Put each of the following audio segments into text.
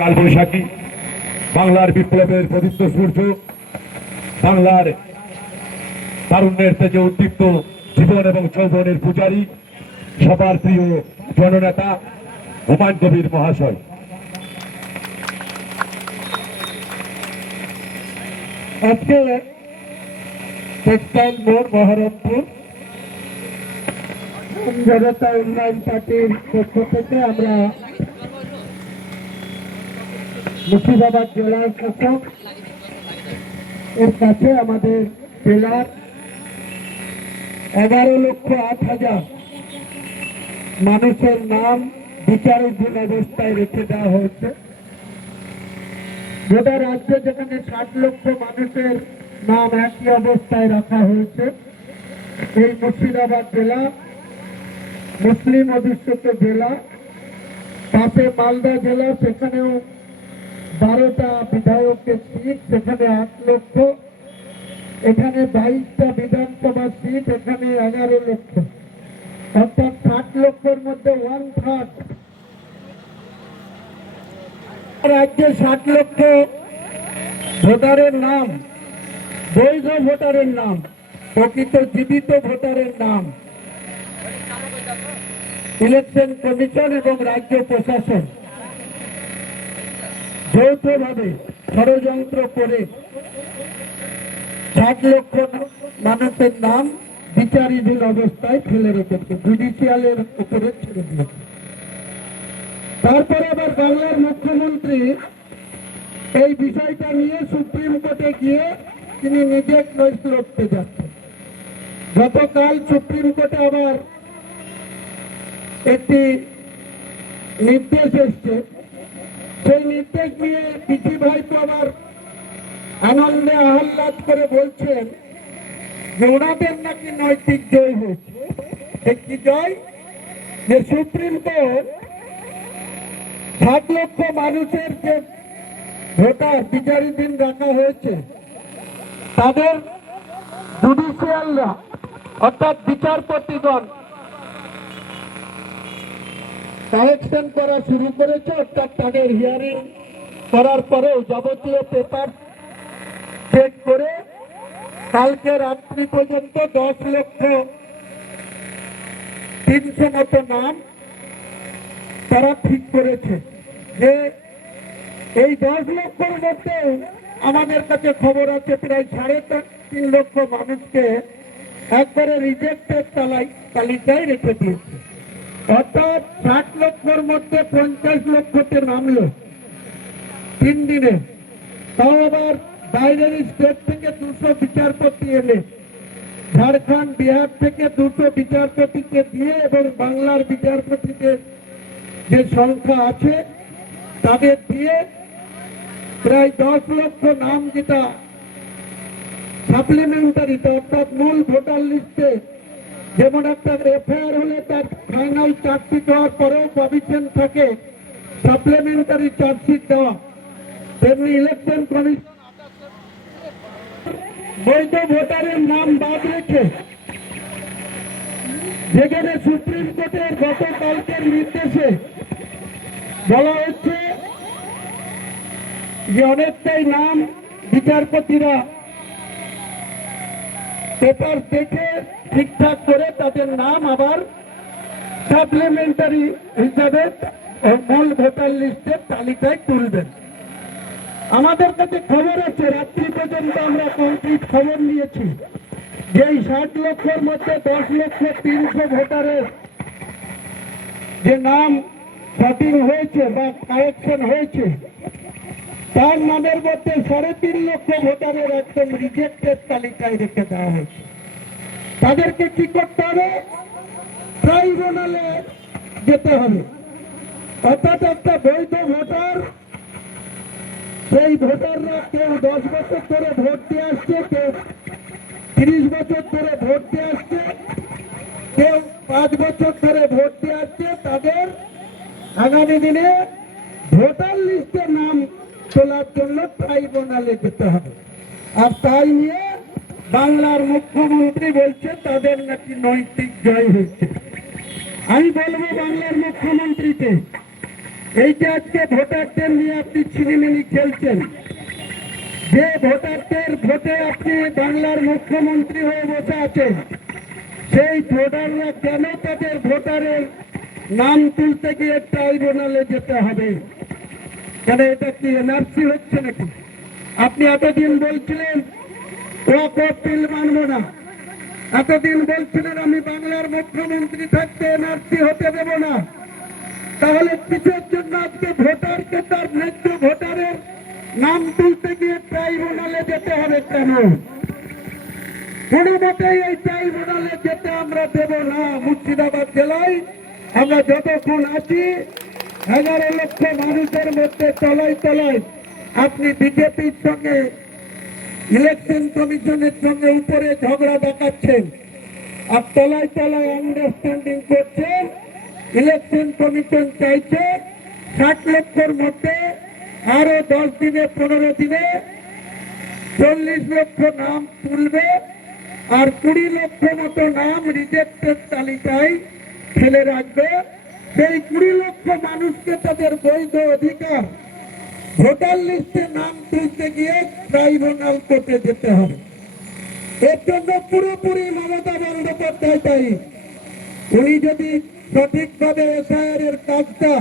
কালবৈশাখী, বাংলার বিপ্লবের প্রদীপ্ত সূর্য, বাংলার তারুণ্যের তেজে উদ্দীপ্ত জীবন এবং যৌবনের পূজারী, সবার প্রিয় জননেতা হুমায়ুন কবির মহাশয়। আজকে টেক্সটাইল মোড় বহরমপুর জনতা উন্নয়ন পার্টির পক্ষ থেকে আমরা মুর্শিদাবাদ জেলার শাসক এর কাছে আমাদের জেলার 11,08,000 মানুষের নাম বিচারাধীন অবস্থায় রেখে দেওয়া হয়েছে। গোটা রাজ্যে যেখানে 60 লক্ষ মানুষের নাম একই অবস্থায় রাখা হয়েছে, এই মুর্শিদাবাদ জেলা মুসলিম অধ্যুষিত জেলা, পাশে মালদা জেলা, সেখানেও 12টা বিধায়কের সিট, সেখানে 8 লক্ষ, এখানে 22টা বিধানসভা সিট, এখানে 11 লক্ষ, অর্থাৎ 60 লক্ষের মধ্যে 1/3 রাজ্যে 60 লক্ষ ভোটারের নাম, বৈধ ভোটারের নাম, প্রকৃত জীবিত ভোটারের নাম ইলেকশন কমিশন এবং রাজ্য প্রশাসন যৌথভাবে ষড়যন্ত্র করে 60 লক্ষ মানুষের নাম বিচারাধীন অবস্থায় ফেলে রেখেছে, জুডিশিয়ালের উপরে ছেড়ে দিয়েছে। তারপরে আবার বাংলার মুখ্যমন্ত্রী এই বিষয়টা নিয়ে সুপ্রিম কোর্টে গিয়ে তিনি নিজে কেস লড়তে যাচ্ছেন। গতকাল সুপ্রিম কোর্টে আবার একটি নির্দেশ এসছে, সেই নির্দেশ নিয়ে পিসি ভাই তো আবার আনন্দে আহ্লাদ করে বলছেন যে ওনাদের নাকি নৈতিক জয় হয়েছে। কি জয়? যে সুপ্রিম কোর্ট 60 লক্ষ মানুষের যে ভোটার বিচারাধীন রাখা হয়েছে, তাদের জুডিশিয়ালরা অর্থাৎ বিচারপতিগণ কালেকশন করা শুরু করেছে, অর্থাৎ তাদের হিয়ারিং করার পরেও যাবতীয় পেপার চেক করে কালকে রাত্রি পর্যন্ত 10,300,000 মতো নাম তারা ঠিক করেছে। যে এই 10 লক্ষের মধ্যে আমাদের কাছে খবর আছে প্রায় 3.5 লক্ষ মানুষকে একবারে রিজেক্টেড তালিকায় রেখে দিয়েছে। অর্থাৎ 60 লক্ষের মধ্যে 50 লক্ষতে নামলো 3 দিনে। তাও আবার বাইরের স্টেট থেকে 200 বিচারপতি এলে, ঝাড়খণ্ড বিহার থেকে 200 বিচারপতিকে দিয়ে এবং বাংলার বিচারপতিদের যে সংখ্যা আছে তাদের দিয়ে প্রায় 10 লক্ষ নাম, যেটা সাপ্লিমেন্টারিতে অর্থাৎ মূল ভোটার লিস্টে যেমন একটা এফআইআর হলে তার ফাইনাল চার্জশিট হওয়ার পরেও প্রভিশন থাকে সাপ্লিমেন্টারি চার্জশিট দেওয়া, তেমনি ইলেকশন কমিশন বৈধ ভোটারের নাম বাদ রেখে, যেখানে সুপ্রিম কোর্টের গতকালকের নির্দেশে বলা হচ্ছে যে অনেকটাই নাম বিচারপতিরা পেপার দেখে ঠিকঠাক করে তাদের নাম আবার সাপ্লিমেন্টারি হিসাবে মূল ভোটার লিস্টের তালিকায় তুলবেন। আমাদের কাছে খবর আছে, রাত্রি পর্যন্ত আমরা কমপ্লিট খবর নিয়েছি যে এই 60 লক্ষের মধ্যে 10,300,000 ভোটারের যে নাম ভোটিং হয়েছে বা কালেকশন হয়েছে, তার নামের মধ্যে 3.5 লক্ষ ভোটারের একদম রিজেক্টেড তালিকায় রেখে দেওয়া হয়েছে। তাদেরকে কি করতে হবে? ট্রাইব্যুনালে যেতে হবে। অর্থাৎ একটা বৈধ ভোটার, সেই ভোটাররা কেউ 10 বছর ধরে ভোট দিয়ে আসছে, কেউ 30 বছর ধরে ভোট দিয়ে আসছে, কেউ 5 বছর ধরে ভোট দিয়ে আসছে, তাদের আগামী দিনে ভোটার লিস্টে নাম তোলার জন্য ট্রাইব্যুনালে যেতে হবে। আর তাই নিয়ে বাংলার মুখ্যমন্ত্রী বলছে তাদের নাকি নৈতিক জয় হয়েছে। আমি বলবো বাংলার মুখ্যমন্ত্রীকে এই যে আজকে ভোটারদের নিয়ে আপনি ছিনিমিনি খেলছেন, যে ভোটারদের ভোটে আপনি বাংলার মুখ্যমন্ত্রী হয়ে বসে আছেন, সেই ভোটাররা কেন তাদের ভোটারের নাম তুলতে গিয়ে ট্রাইব্যুনালে যেতে হবে? কেন এটা কি এনআরসি হচ্ছে নাকি? আপনি এতদিন বলছিলেন ওয়াকফ বিল মানব না, এতদিন বলছিলেন আমি বাংলার মুখ্যমন্ত্রী থাকতে এনআরসি হতে দেব না, তাহলে কিসের জন্য আজকে ভোটারকে তার ন্যায্য ভোটারের নাম তুলতে গিয়ে ট্রাইব্যুনালে যেতে হবে কেন? কোনো মতেই এই ট্রাইব্যুনালে যেতে আমরা দেব না। মুর্শিদাবাদ জেলায় আমরা যতক্ষণ আছি 11 লক্ষ মানুষের মধ্যে তলায় তলায় আপনি বিজেপির সঙ্গে ইলেকশন কমিশনের সঙ্গে উপরে ঝগড়া দেখাচ্ছেন, আর তলায় তলায় আন্ডারস্ট্যান্ডিং করছেন। ইলেকশন কমিশন চাইছে 60 লক্ষের মধ্যে আরো 10 দিনে 15 দিনে 40 লক্ষ নাম তুলবে, আর 20 লক্ষ মতো নাম রিজেক্টেড তালিকায় ফেলে রাখবে। সেই 20 লক্ষ মানুষকে তাদের বৈধ অধিকার ভোটার লিস্টে নাম তুলতে গিয়ে ট্রাইব্যুনাল কোর্টে যেতে হবে। এর জন্য পুরোপুরি মমতা বন্দ্যোপাধ্যায় দায়ী। উনি যদি সঠিকভাবে এসআইআর এর কাজটা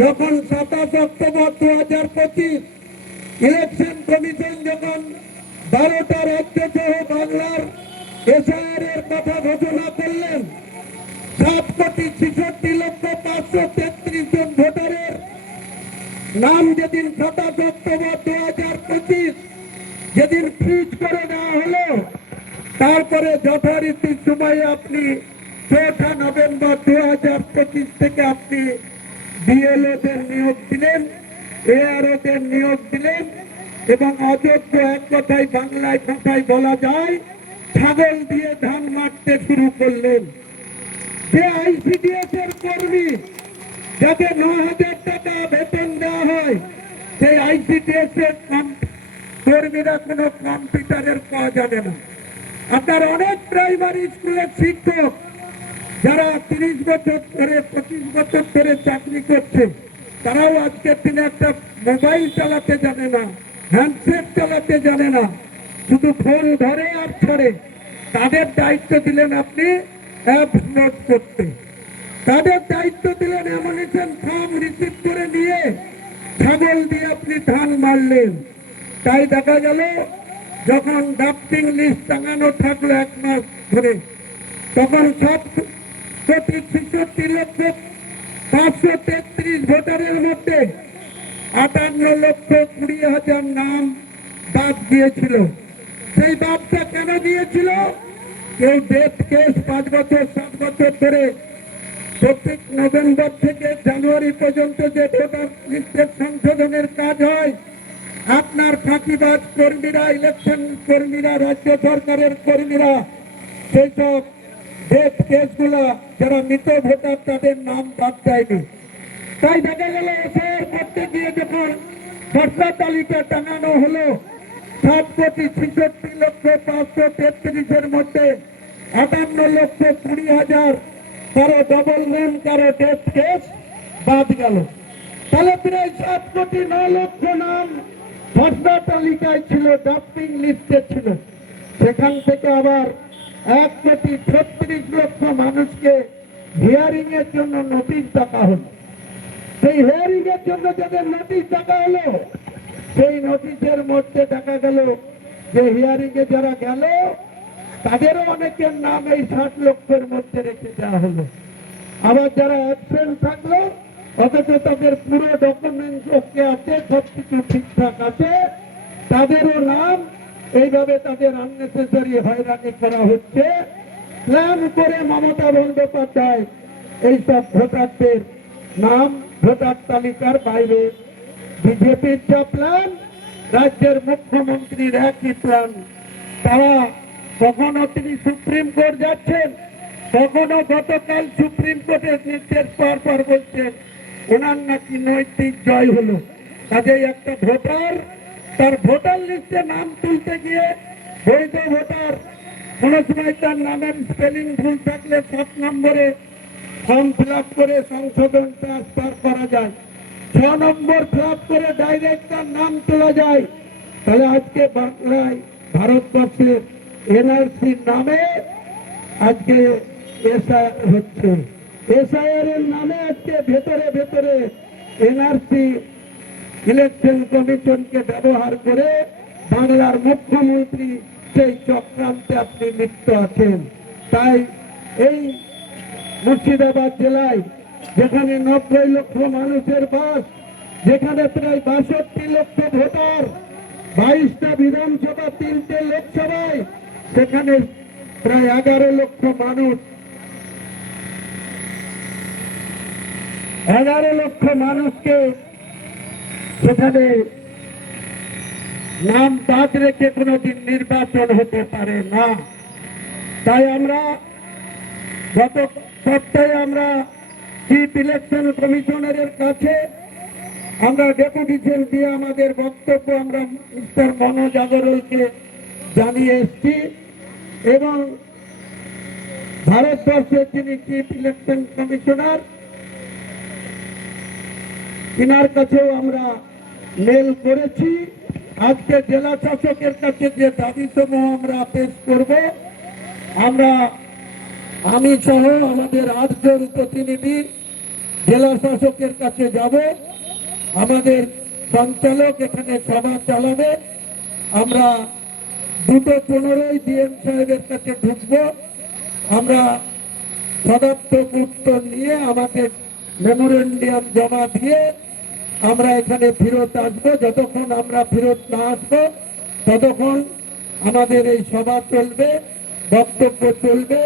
যখন 27 অক্টোবর 2025 ইলেকশন কমিশন যখন 12টা রাজ্য সহ বাংলার এসআইআর এর কথা ঘোষণা করলেন, 7,66,533 জন ভোটারের নাম যেদিন 27 অক্টোবর 2025 যেদিন ফ্রিজ করে দেওয়া হলো, তারপরে যথারীতি সময়ে আপনি 4 নভেম্বর 2025 থেকে আপনি বিএলওদের নিয়োগ দিলেন, এআরওদের নিয়োগ দিলেন, এবং অযোগ্য এক কথায় বাংলায় ভাষায় বলা যায় ছাগল দিয়ে ধান মারতে শুরু করলেন। যে আইসিডিএস এর কর্মী যাকে 9,000 টাকা বেতন দেওয়া হয়, সেই আইসিডিএস এর কর্মীরা কোনো কম্পিউটারের কাজ জানে না। আপনার অনেক প্রাইমারি স্কুলের শিক্ষক যারা 30 বছর ধরে 25 বছর ধরে চাকরি করছে, তারাও আজকের দিনে একটা মোবাইল চালাতে জানে না, হ্যান্ডসেট চালাতে জানে না, শুধু ফোন ধরে আর ছাড়ে। তাদের দায়িত্ব দিলেন আপনি অ্যাপ লোড করতে, তাদের দায়িত্ব দিলেন অ্যামনিশন ফর্ম রিসিভ করে নিয়ে ছাগল দিয়ে আপনি ধান মারলেন। তাই দেখা গেল যখন ড্রাফটিং লিস্ট টাঙানো থাকলো 1 মাস ধরে, তখন 7,66,533 ভোটারের মধ্যে 58,20,000 নাম বাদ দিয়েছিল। সেই বাদটা কেন দিয়েছিল? কেউ ডেথ কেস 5 বছর 7 বছর ধরে প্রত্যেক নভেম্বর থেকে জানুয়ারি পর্যন্ত যে ভোটার লিস্টের সংশোধনের কাজ হয়, আপনার ফাঁকিবাজ কর্মীরা, ইলেকশন কর্মীরা, রাজ্য সরকারের কর্মীরা সেই সব ডেথ কেসগুলা যারা মৃত ভোটার তাদের নাম বাদ দেয়নি। তাই দেখা গেল এসআইআর করতে গিয়ে যখন খসড়া তালিকা টাঙানো হলো, 7,66,533 মধ্যে 58,20,000 কারো ডবল নেম, কারো ডেথ কেস বাদ গেল। তাহলে প্রায় 7,09,00,000 নাম খসড়া তালিকায় ছিল, ড্রাফটিং লিস্টে ছিল। সেখান থেকে আবার 1,36,00,000 মানুষকে হিয়ারিং এর জন্য নোটিশ ডাকা হলো। সেই হিয়ারিং এর জন্য যাদের নোটিশ ডাকা হলো, সেই নোটিশের মধ্যে দেখা গেল যে হিয়ারিং এ যারা গেল তাদেরও অনেকের নাম এই 60 লক্ষের মধ্যে রেখে দেওয়া হলো। আবার যারা অ্যাবসেন্ট থাকলো, অথচ তাদের পুরো ডকুমেন্টস ওকে আছে, সবকিছু ঠিকঠাক আছে, তাদেরও নাম এইভাবে তাদের আননেসেসারি হয়রানি করা হচ্ছে। প্ল্যান করে মমতা বন্দ্যোপাধ্যায় এইসব ভোটারদের নাম ভোটার তালিকার বাইরে। বিজেপির যা প্ল্যান, রাজ্যের মুখ্যমন্ত্রীর একই প্ল্যান। তারা কখনো তিনি সুপ্রিম কোর্ট যাচ্ছেন, কখনো গতকাল সুপ্রিম কোর্টের নির্দেশ পাওয়ার পর বলছেন ওনার নাকি নৈতিক জয় হলো। কাজেই একটা ভোটার তার ভোটার লিস্টে নাম তুলতে গিয়ে বৈধ ভোটার কোন সময় তার নামের স্পেলিং ভুল থাকলে 7 নম্বরে ফর্ম ফিল আপ করে সংশোধন ট্রান্সফার করা যায়, 6 নম্বর ফিল আপ করে ডাইরেক্ট তার নাম তোলা যায়। তাহলে আজকে বাংলায় ভারতবর্ষের এনআরসির নামে আজকে এসআইআর হচ্ছে, এসআইআর এর নামে আজকে ভেতরে ভেতরে এনআরসি ইলেকশন কমিশনকে ব্যবহার করে বাংলার মুখ্যমন্ত্রী সেই চক্রান্তে আপনি লিপ্ত আছেন। তাই এই মুর্শিদাবাদ জেলায় যেখানে 90 লক্ষ মানুষের বাস, যেখানে প্রায় 62 লক্ষ ভোটার, 22টা বিধানসভা, 3টে লোকসভায়, সেখানে প্রায় 11 লক্ষ মানুষ, 11 লক্ষ মানুষকে সেখানে নাম বাদ রেখে কোনোদিন নির্বাচন হতে পারে না। তাই আমরা গত সপ্তাহে আমরা চিফ ইলেকশন কমিশনারের কাছে আমরা ডেপুটেশন দিয়ে আমাদের বক্তব্য আমরা মিস্টার মনোজ আগরওয়ালকে জানিয়ে এসছি এবং ভারতবর্ষের যিনি চিফ ইলেকশন কমিশনার তিনার কাছেও আমরা মেল করেছি। আজকে জেলা শাসকের কাছে যে দাবি সমূহ আমরা পেশ করব, আমি সহ আমাদের 8 জন প্রতিনিধি জেলা শাসকের কাছে যাব, আমাদের সঞ্চালক এখানে সভা চালাবে, আমরা 2:15 ডিএম সাহেবের কাছে ঢুকবো, আমরা সদর্থক উত্তর নিয়ে আমাদের মেমোরেন্ডাম জমা দিয়ে আমরা এখানে ফেরত আসবো। যতক্ষণ আমরা ফেরত না আসবো ততক্ষণ আমাদের এই সভা চলবে, বক্তব্য চলবে।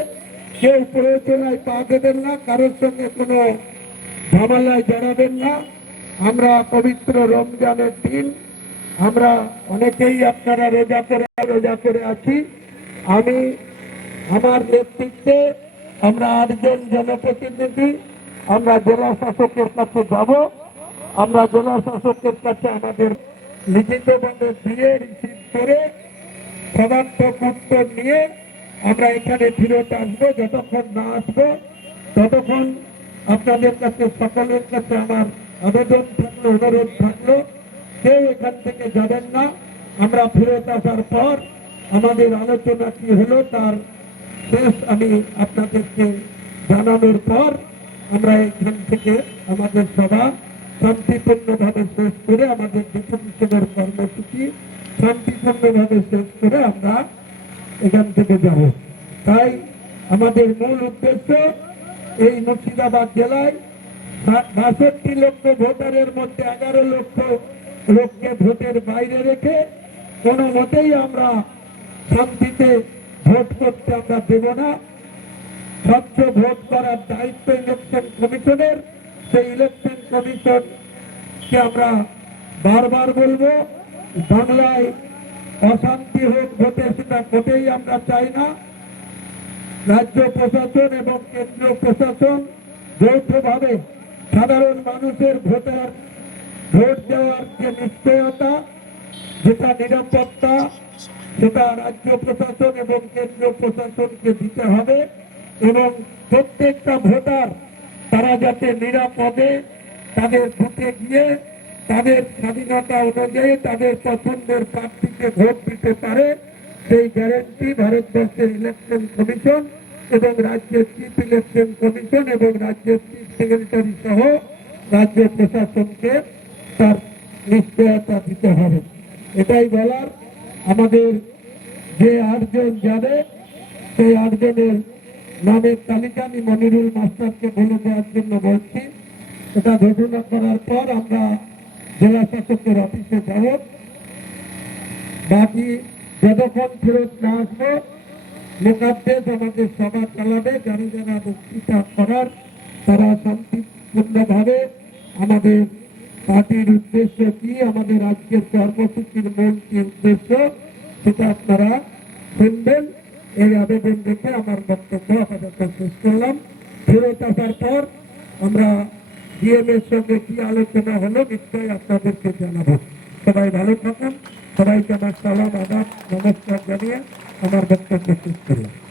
কেউ প্রয়োজনায় পা দেবেন না, কারোর সঙ্গে কোনো ঝামেলায় জড়াবেন না। আমরা পবিত্র রমজানের দিন, আমরা অনেকেই আপনারা রোজা করে আছি। আমি আমার নেতৃত্বে আমরা 8 জন জনপ্রতিনিধি আমরা জেলা শাসকের কাছে যাব। আমরা জেলা শাসকের কাছে আমাদের লিখিতভাবে দিয়ে রিসিভ করে সদর্থক উত্তর নিয়ে আমরা এখানে ফিরত আসবো। যতক্ষণ না আসবো ততক্ষণ আপনাদের কাছে, সকলের কাছে আমার আবেদন থাকলো, অনুরোধ থাকলো, কেউ এখান থেকে যাবেন না। আমরা ফিরত আসার পর আমাদের আলোচনা কি হলো তার শেষ আমি আপনাদেরকে জানানোর পর আমরা এখান থেকে আমাদের সভা শান্তিপূর্ণভাবে শেষ করে, আমাদের ডেপুটেশনের কর্মসূচি শান্তিপূর্ণভাবে শেষ করে আমরা এখান থেকে যাব। তাই আমাদের মূল উদ্দেশ্য এই মুর্শিদাবাদ জেলায় 62 লক্ষ ভোটারের মধ্যে 11 লক্ষ লোককে ভোটের বাইরে রেখে কোনো মতেই আমরা শান্তিতে ভোট করতে আমরা দেব না। স্বচ্ছ ভোট করার দায়িত্ব ইলেকশন কমিশনের। সেই ইলেকশন কমিশনকে আমরা বারবার বলবো, বাংলায় অশান্তি হোক ভোটে, সেটা মোটেই আমরা চাই না। রাজ্য প্রশাসন এবং কেন্দ্রীয় প্রশাসন যৌথভাবে সাধারণ মানুষের ভোট দেওয়ার যে নিশ্চয়তা, যেটা নিরাপত্তা, সেটা রাজ্য প্রশাসন এবং কেন্দ্রীয় প্রশাসনকে দিতে হবে এবং প্রত্যেকটা ভোটার তারা যাতে নিরাপদে তাদের বুথে গিয়ে তাদের স্বাধীনতা অনুযায়ী তাদের পছন্দের প্রার্থীকে ভোট দিতে পারে, সেই গ্যারেন্টি ভারতবর্ষের ইলেকশন কমিশন এবং রাজ্যের চিফ ইলেকশন কমিশন এবং রাজ্যের চিফ সেক্রেটারি সহ রাজ্য প্রশাসনকে তার নিশ্চয়তা দিতে হবে। এটাই বলার। আমাদের যে 8 জন যাবে সেই 8 জনের নামের তালিকা আমি মনিরুল মাস্টারকে বলে দেওয়ার জন্য বলছি। এটা ঘোষণা করার পর আমরা জেলা শাসকের অফিসে যাব। বাকি যতক্ষণ ফেরত না আসবো মোকাদ্দেশ আমাদের সভা চালাবে। যারা যারা বক্তৃতা করার তারা শান্তিপূর্ণভাবে আমাদের পার্টির উদ্দেশ্য কি, আমাদের রাজ্যের কর্মসূচির মূল কি উদ্দেশ্য, সেটা আপনারা শুনবেন। এই আবেদন রেখে আমার বক্তব্য আপাতত শেষ করলাম। ফেরত আসার পর আমরা ডিএম এর সঙ্গে কি আলোচনা হলো নিশ্চয়ই আপনাদেরকে জানাবো। সবাই ভালো থাকুন। সবাইকে আমার সালাম, আদাব, নমস্কার জানিয়ে আমার বক্তব্য শেষ করলাম।